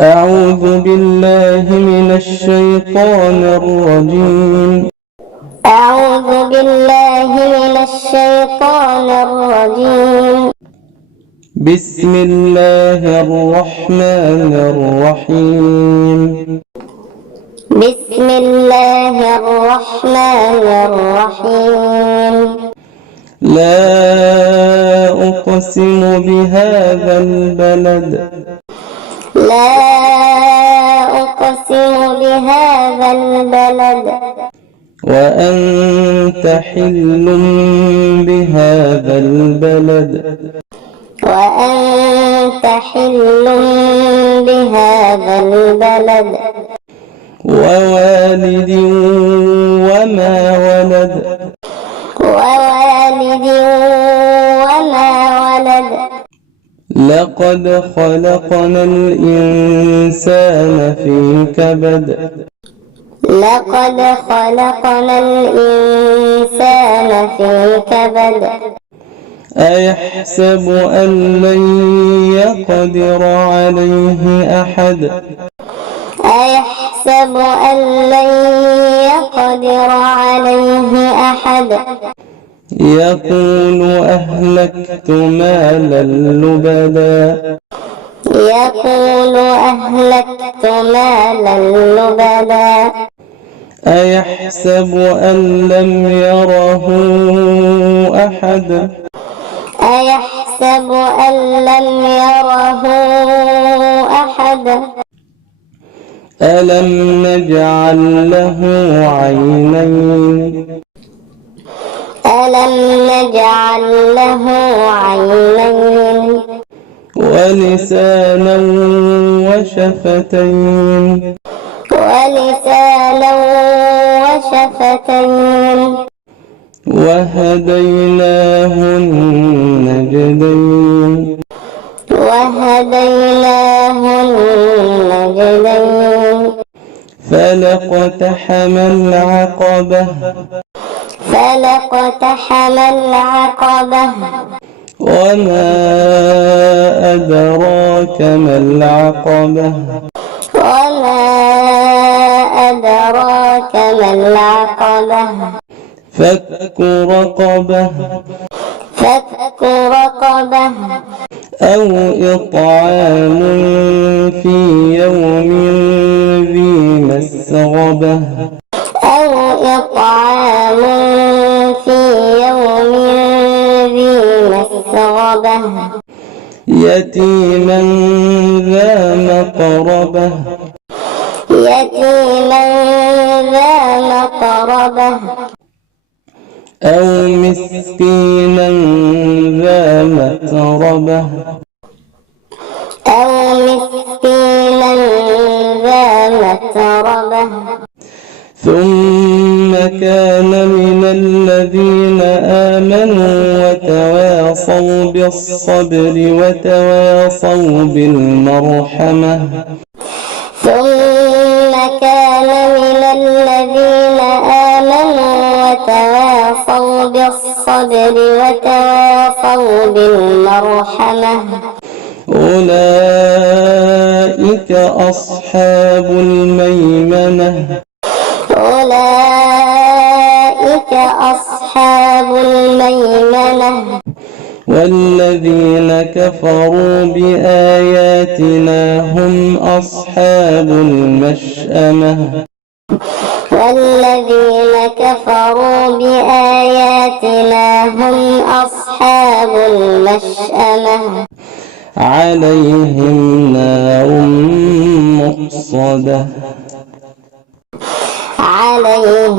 أعوذ بالله من الشيطان الرجيم. أعوذ بالله من الشيطان الرجيم. بسم الله الرحمن الرحيم. بسم الله الرحمن الرحيم. لا أقسم بهذا البلد. لا أقسم بهذا البلد. وأنت حل بهذا البلد. وأنت حل بهذا البلد. ووالد وما ولد. ووالد وما ولد. لقد خلقنا الإنسان في كبد. لقد خلقنا الإنسان في كبد. أيحسب أن لن يقدر عليه أحد. أيحسب أن لن يقدر عليه أحد. يقول أهلكت مالا لبدا. يقول أهلكت مالا لبدا. أيحسب أن لم يره أحد. أيحسب أن لم يره أحد. ألم نجعل له عينين. ألم نجعل له عينين. ولسانا وشفتين. ولسانا وشفتين. وهديناه النجدين. وهديناه النجدين. فلاقتحم العقبة. فلاقتحم العقبة. وما أدراك ما العقبة. وما أدراك ما العقبة. فك رقبة. فك رقبة. أو إطعام في يوم ذي مسغبة. أو إطعام في يوم ذي مسغبة. يتيما ذا مقربة. يتيما ذا مقربة. أو مسكينا ذا متربة. أو مسكينا ذا متربة. ثم كان من الذين آمنوا وتواصوا بالصبر وتواصوا بالمرحمة. ثم كان من الذين آمنوا وتواصوا بالصبر وتواصوا بالمرحمة. أولئك أصحاب الميمنة. أولئك أصحاب الميمنة. والذين كفروا بآياتنا هم أصحاب المشأمة. والذين كفروا بآياتنا هم أصحاب المشأمة. عليهم نار مؤصدة. عليهم